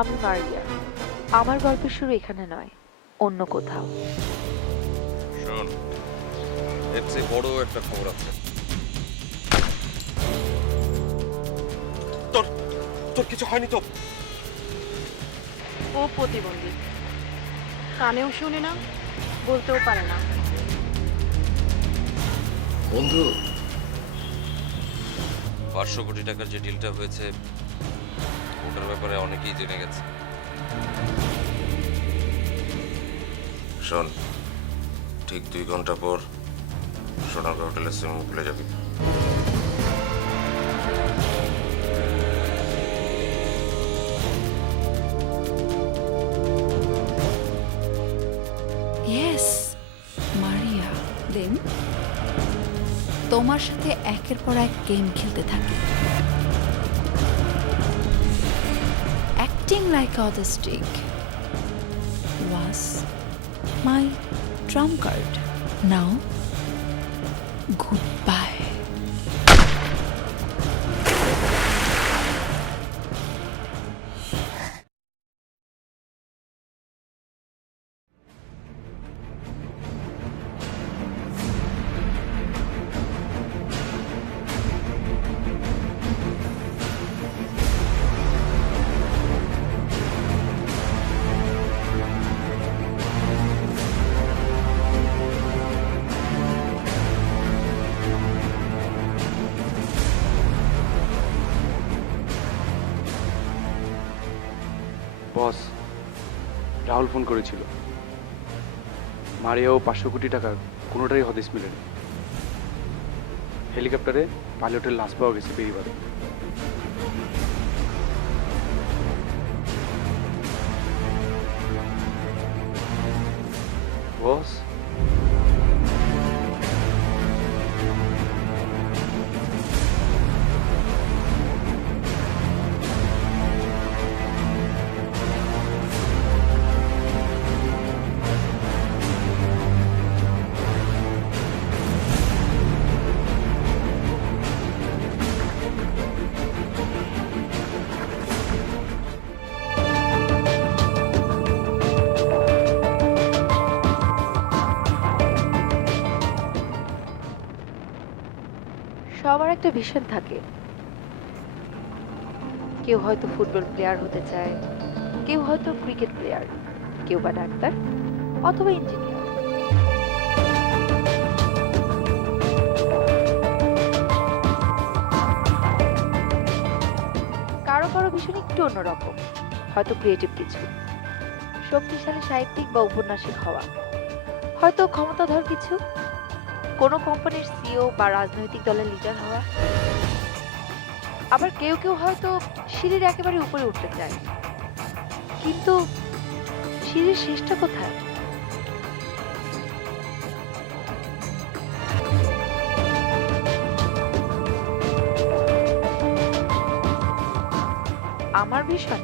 আমি মারিয়া। আমার গল্পের শুরু এখানে নয়, অন্য কোথাও। শোন, এর চেয়ে বড় একটা খবর আছে। তোর তোর কিছু হয়নি তো? ও প্রতিবন্ধী, কানেও শুনে না, বলতেও পারে না। বন্ধু, 500 কোটি টাকার যে ডিলটা হয়েছে ওটার ব্যাপারে অনেকেই জেনে গেছে। শোন, ঠিক 2 ঘন্টা পর সোনারগাঁ হোটেলের সুইমিং পুলে যাবি। ইয়েস মারিয়া। দেন তোমার সাথে একের পর এক গেম খেলতে থাকি, অ্যাক্টিং লাইক অটিস্টিক ওয়াজ মাই ট্রাম্প কার্ড। নাও গুড বাই। বস, রাহুল ফোন করেছিল। মারিয়া ও 500 কোটি টাকার কোনোটাই হদিস মিলেনি। হেলিকপ্টারে পাইলটের লাশ পাওয়া গেছে বেরিবাদে। বস, সবার একটা ভিশন থাকে। কেউ হয়তো ফুটবল প্লেয়ার হতে চায়, কেউ হয়তো ক্রিকেট প্লেয়ার, কেউ বা ডাক্তার অথবা ইঞ্জিনিয়ার। কারো কারো ভীষণ একটু অন্যরকম, হয়তো ক্রিয়েটিভ কিছু, শক্তিশালী সাহিত্যিক বা উপন্যাসিক হওয়া, হয়তো ক্ষমতাধর কিছু, কোনো কোম্পানির সিইও বা রাজনৈতিক দলের লিডার হওয়া। আবার কেউ কেউ হয়তো সিঁড়ির একেবারে উপরে উঠতে চায়, কিন্তু সিঁড়ির শেষটা কোথায়? আমার ভীষণ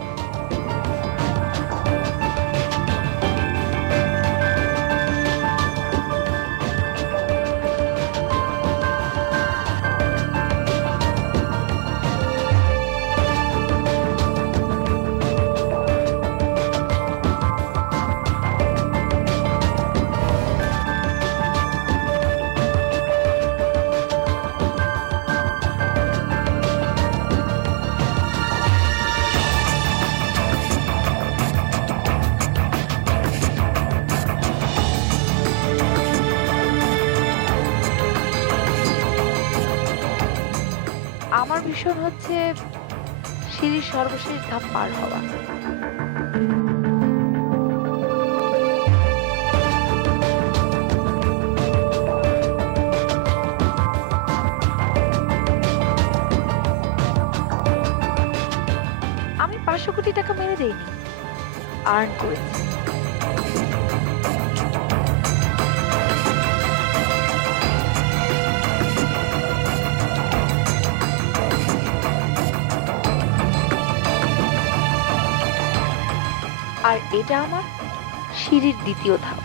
আমার ভীষণ হচ্ছে সিঁড়ির সর্বশেষ ধাপ পার হওয়া। আমি 500 কোটি টাকা মেরে দেইনি, আর্ন করেছি। আর এটা আমার সিঁড়ির দ্বিতীয় ধাপ।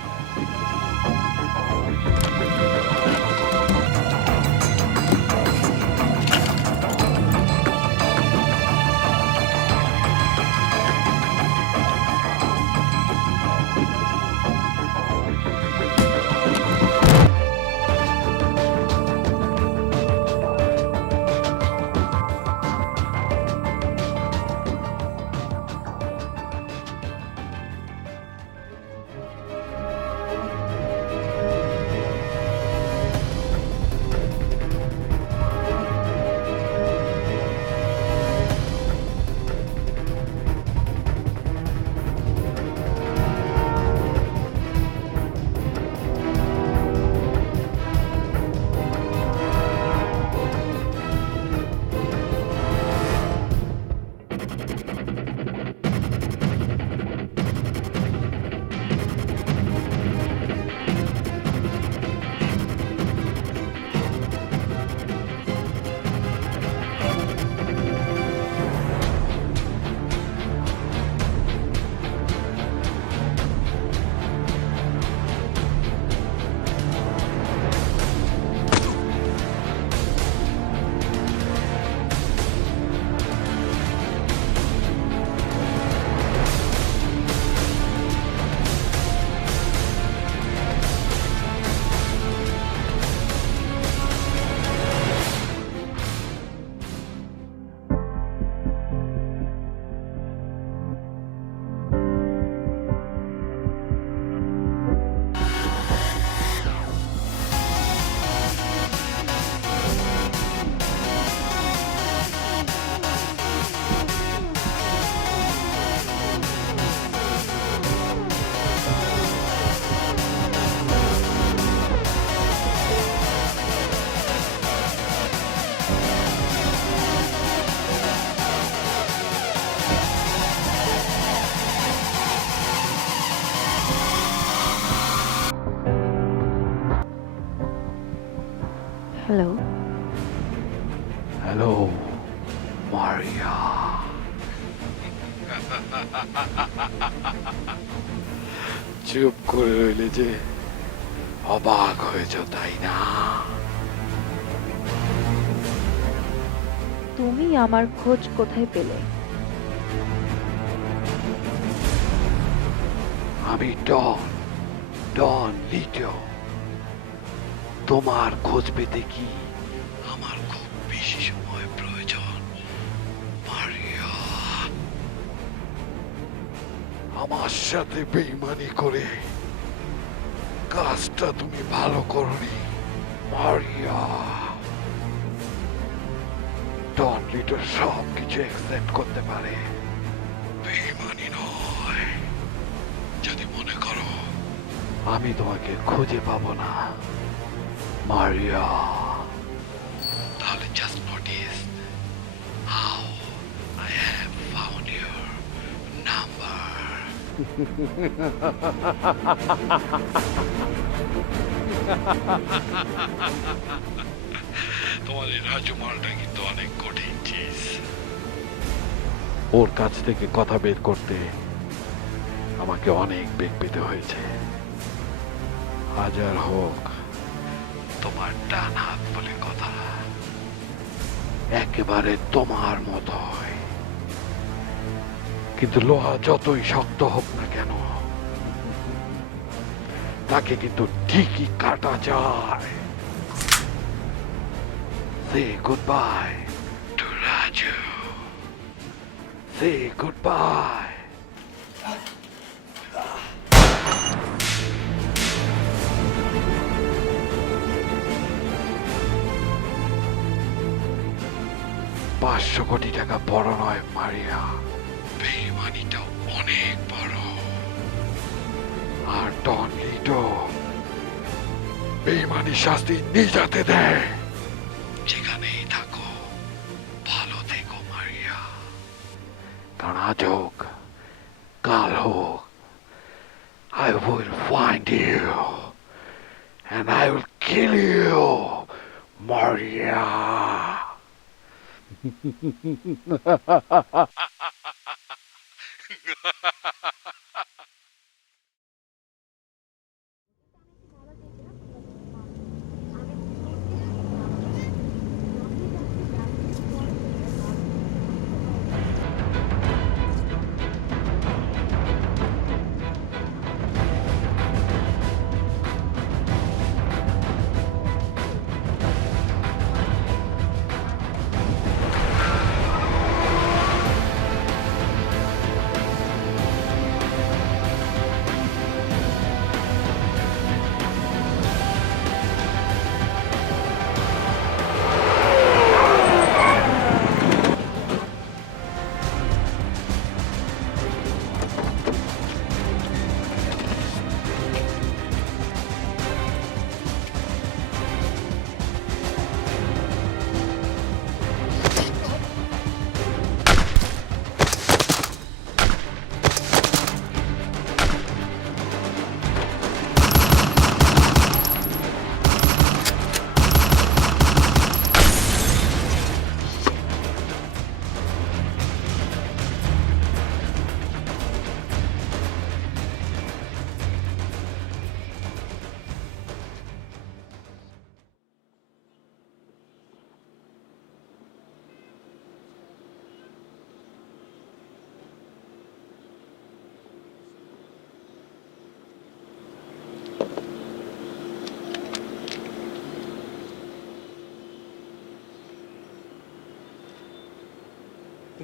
চুপ করে রইলে যে অবাক হয়েছ তাই না? তুমি আমার খোঁজ কোথায় পেলে? আমি ডন, ডন লিটো। তোমার খোঁজ পেতে কি আমার খুব বেশি সময় প্রয়োজন, মারিয়া? আমার সাথে বেইমানি করে কাজটা তুমি ভালো করনি, মারিয়া। ডন লিটো সব কিছু অ্যাকসেপ্ট করতে পারে, বেইমানি নয়। যদি মনে করো আমি তোমাকে খুঁজে পাবো না, মারিয়া, তাহলে just notice how I have found your number. তোমার এই রাজকুমারটা কিন্তু অনেক কঠিন চিজ। ওর কাছ থেকে কথা বের করতে আমাকে অনেক বেগ পেতে হয়েছে। হাজার হোক তোমার ডান হাত বলে কথা, একেবারে তোমার মতোই। কিন্তু লোহা যতই শক্ত হোক না কেন, তাকে কিন্তু ঠিকই কাটা যায়। Say goodbye to Raju. Say goodbye. $500 কোটি বড় নয় মারিয়া, বেইমানিটা অনেক বড়। আর ডন লিটো বেইমানি শাস্তি নিজাতে দেয়। যেখানেই থাকো ভালো থেকো মারিয়া, কারণ আজ হোক কাল হোক I will find you and I will kill you, Maria.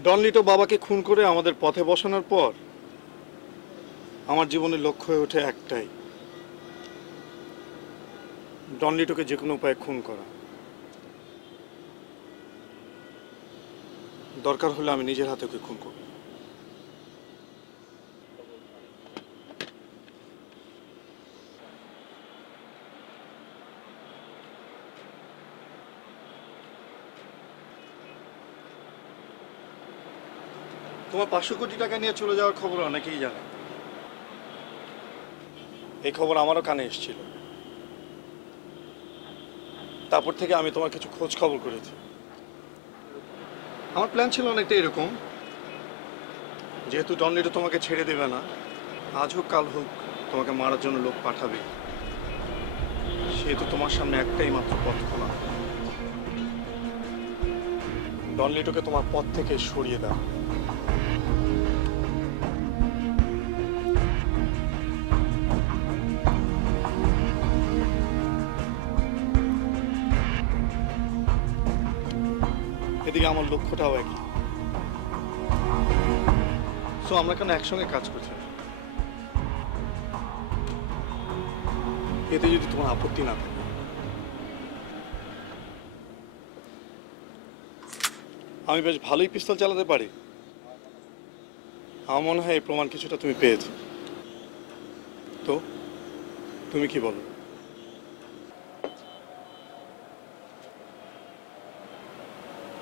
ডন লিটো বাবাকে খুন করে আমাদের পথে বসানোর পর আমার জীবনের লক্ষ্য হয়ে ওঠে একটাই, ডন লিটোকে যে কোনো উপায়ে খুন করা। দরকার হলে আমি নিজের হাতে ওকে খুন করব। তোমার 500 কোটি টাকা নিয়ে চলে যাওয়ার খবর অনেকেই জানে। এই খবর আমারও কানে এসেছিল। তারপর থেকে আমি তোমার কিছু খোঁজ খবর করেছি। আমার প্ল্যান ছিল অনেকটা এরকম, যেহেতু ডনলিটো তোমাকে ছেড়ে দেবে না, আজ হোক কাল হোক তোমাকে মারার জন্য লোক পাঠাবে, সেহেতু তোমার সামনে একটাই মাত্র পথ খোলা। ডনলিটোকে তোমার পথ থেকে সরিয়ে দাও। এদিকে আমার লক্ষ্যটাও একই। সো আমরা কেন একসঙ্গে কাজ করছি না? এতে যদি তোমার আপত্তি না থাকে। আমি বেশ ভালোই পিস্তল চালাতে পারি। আমার মনে হয় এই প্রমাণ কিছুটা তুমি পেয়েছো। তো তুমি কি বলো?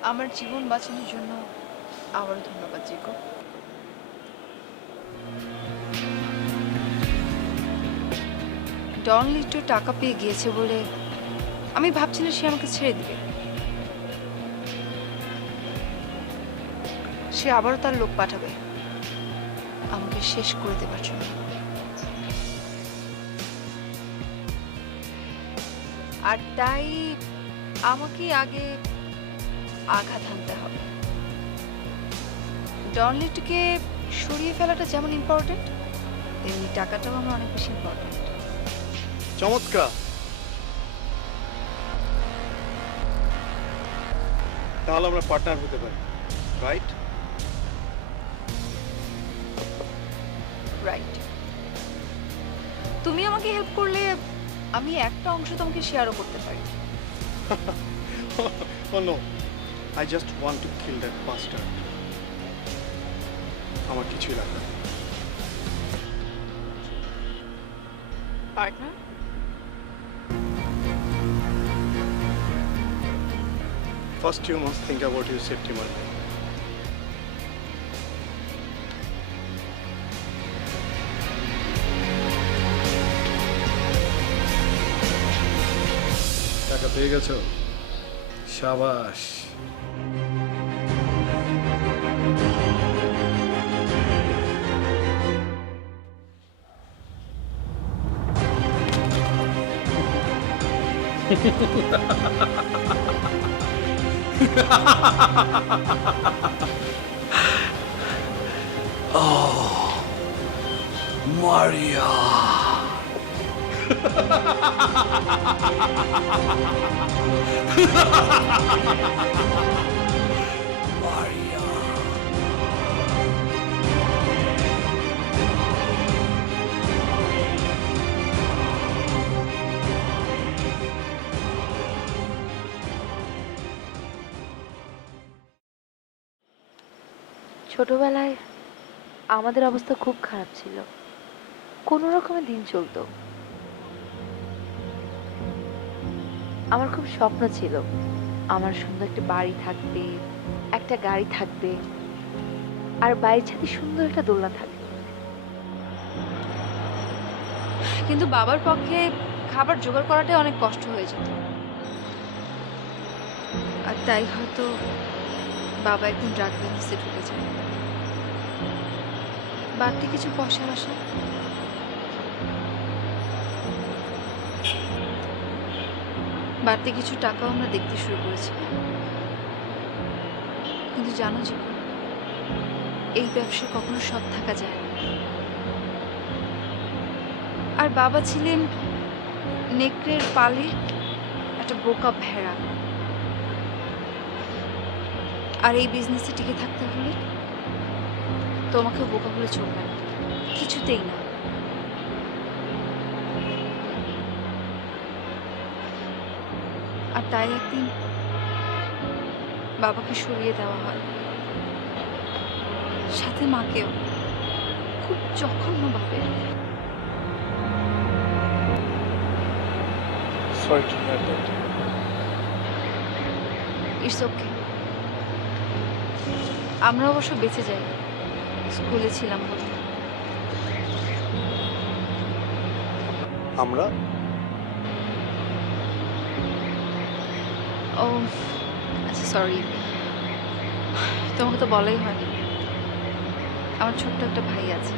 আমার জীবন বাঁচানোর জন্য আবারও ধন্যবাদ জিকো। ডনলিটো টাকা পেয়ে গিয়েছে বলে আমি ভাবছি না সে আমাকে ছেড়ে দিবে। সে আবারও তার লোক পাঠাবে আমাকে শেষ করে দেবার জন্য। আর তাই আমাকে আগে আঘাত হানতে হবে। ডনলিটোকে সরিয়ে ফেলাটা যেমন ইম্পর্টেন্ট, তেমনি টাকাটাও আমার অনেক বেশি ইম্পর্টেন্ট। চমৎকার। তাহলে আমরা পার্টনার হতে পারি, রাইট? রাইট। তুমি আমাকে হেল্প করলে আমি একটা অংশ তোমাকে শেয়ারও করতে পারি। Oh no, I just want to kill that bastard. আমার কিছুই লাগবে না। Partner? First you must think about your safety money. টাকা পেয়ে গেছো? সাবাস। মারিয়া, মারিয়া। ছোটবেলায় আমাদের অবস্থা খুব খারাপ ছিল, কোনো রকমের দিন চলতো। আমার খুব স্বপ্ন ছিল আমার সুন্দর একটা বাড়ি থাকবে, একটা গাড়ি থাকবে, আর বাড়ির ছাদে সুন্দর একটা দোলনা থাকবে। কিন্তু বাবার পক্ষে খাবার জোগাড় করাটাই অনেক কষ্ট হয়ে যেত। আর তাই হয়তো বাবা একদিন ড্রাগ বিজনেসে ঢুকে যায়। বাড়তি কিছু পয়সা আসে, বাড়তি কিছু টাকাও আমরা দেখতে শুরু করেছি। কিন্তু জানো যে এই ব্যবসায় কখনো সৎ থাকা যায় না। আর বাবা ছিলেন নেকড়ের পালে একটা বোকা ভেড়া। আর এই বিজনেসে টিকে থাকতে হলে তোমাকে বোকা বলে চলবে না, কিছুতেই না। আর তাই একদিন বাবাকে সরিয়ে দেওয়া হয়, সাথে মাকেও, খুব জঘন্যভাবে। Sorry to hear that. It's okay. আমরা অবশ্য বেঁচে যাই, স্কুলে ছিলাম বলে। আমরা ও আচ্ছা, সরি, তোমাকে তো বলাই হয়নি। আমার ছোট্ট একটা ভাই আছে।